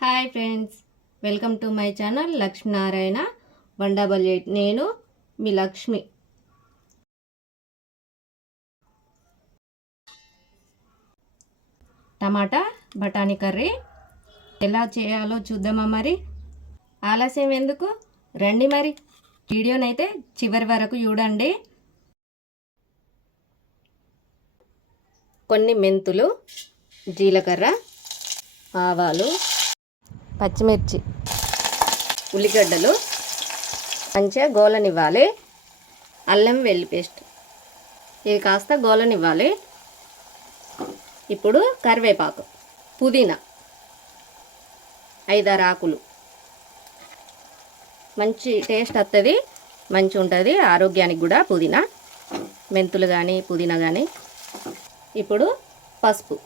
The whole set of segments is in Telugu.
Hi friends, welcome to my channel Lakshminarayana 188. నేను మీ లక్ష్మి. టమాటా బఠానీ కర్రీ ఎలా చేయాలో చూద్దామా? మరి ఆలస్యం ఎందుకు, రండి మరి వీడియోనైతే చివరి వరకు చూడండి. కొన్ని మెంతులు, జీలకర్ర, ఆవాలు, పచ్చిమిర్చి, ఉల్లిగడ్డలు మంచిగా గోలనివ్వాలి. అల్లం వెల్లి పేస్ట్ ఇది కాస్త గోలనివ్వాలి. ఇప్పుడు కరివేపాకు, పుదీనా 5-6 ఆకులు. మంచి టేస్ట్ వస్తుంది, మంచి ఉంటుంది ఆరోగ్యానికి కూడా పుదీనా, మెంతులు కానీ పుదీనా కానీ. ఇప్పుడు పసుపు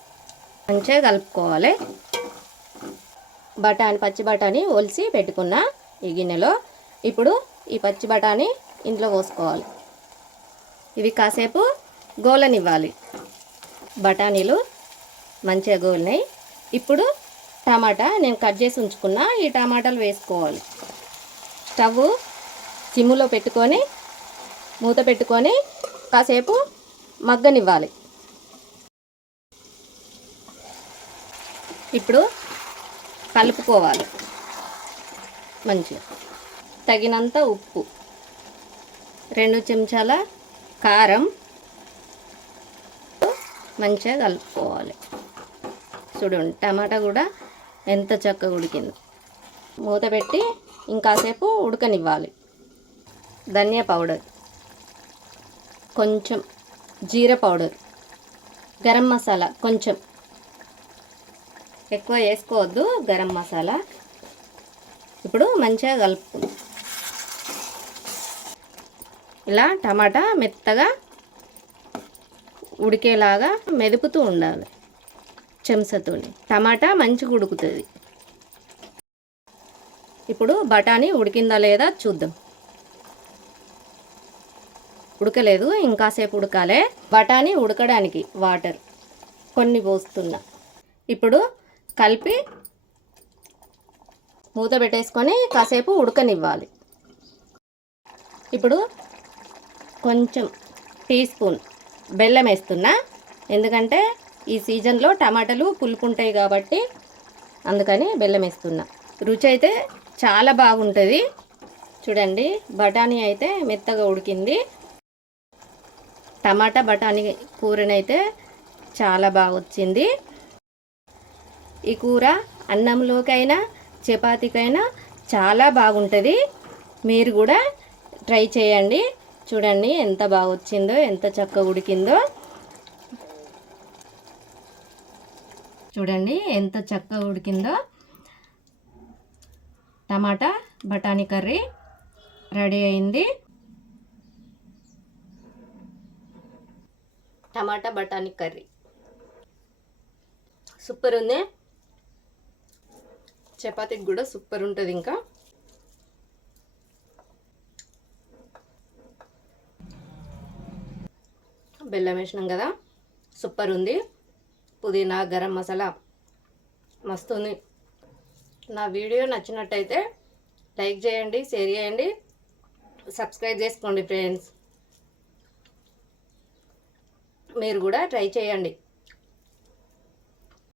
మంచిగా కలుపుకోవాలి. పచ్చి బఠానీ ఒలిసి పెట్టుకున్న ఈ గిన్నెలో ఇప్పుడు ఈ పచ్చి బఠానీ ఇంట్లో పోసుకోవాలి. ఇవి కాసేపు గోలనివ్వాలి. బఠానీలు మంచిగా గోలినాయి. ఇప్పుడు టమాటా నేను కట్ చేసి ఉంచుకున్న ఈ టమాటాలు వేసుకోవాలి. స్టవ్ సిమ్ములో పెట్టుకొని మూత పెట్టుకొని కాసేపు మగ్గనివ్వాలి. ఇప్పుడు కలుపుకోవాలి మంచిగా. తగినంత ఉప్పు, 2 చెంచాల కారం మంచిగా కలుపుకోవాలి. చూడండి టమాటా కూడా ఎంత చక్కగా ఉడికింది. మూత పెట్టి ఇంకాసేపు ఉడకనివ్వాలి. ధనియా పౌడర్, కొంచెం జీరా పౌడర్, గరం మసాలా కొంచెం, ఎక్కువ వేసుకోవద్దు గరం మసాలా. ఇప్పుడు మంచిగా కలుపుకుందాం. ఇలా టమాటా మెత్తగా ఉడికేలాగా మెదుపుతూ ఉండాలి చెంచాతో. టమాటా మంచిగా ఉడుకుతుంది. ఇప్పుడు బఠానీ ఉడికిందా లేదా చూద్దాం. ఉడకలేదు, ఇంకాసేపు ఉడకాలి. బఠానీ ఉడకడానికి వాటర్ కొన్ని పోస్తున్నా. ఇప్పుడు కలిపి మూత పెట్టేసుకొని కాసేపు ఉడకనివ్వాలి. ఇప్పుడు కొంచెం టీ స్పూన్ బెల్లం వేస్తున్నా, ఎందుకంటే ఈ సీజన్లో టమాటాలు పులుపు ఉంటాయి కాబట్టి అందుకని బెల్లం వేస్తున్నా. రుచి అయితే చాలా బాగుంటుంది. చూడండి బఠానీ అయితే మెత్తగా ఉడికింది. టమాటా బఠానీ కూరనైతే చాలా బాగా వచ్చింది. ఈ కూర అన్నంలోకైనా చపాతీకైనా చాలా బాగుంటుంది. మీరు కూడా ట్రై చేయండి. చూడండి ఎంత బాగా వచ్చిందో, ఎంత చక్కగా ఉడికిందో. చూడండి ఎంత చక్కగా ఉడికిందో. టమాటా బఠానీ కర్రీ రెడీ అయింది. టమాటా బఠానీ కర్రీ సూపర్ ఉంది. చపాతీకి కూడా సూపర్ ఉంటుంది. ఇంకా బెల్లం వేసినాం కదా, సూపర్ ఉంది. పుదీనా గరం మసాలా మస్తు ఉంది. నా వీడియో నచ్చినట్టయితే లైక్ చేయండి, షేర్ చేయండి, సబ్స్క్రైబ్ చేసుకోండి ఫ్రెండ్స్. మీరు కూడా ట్రై చేయండి.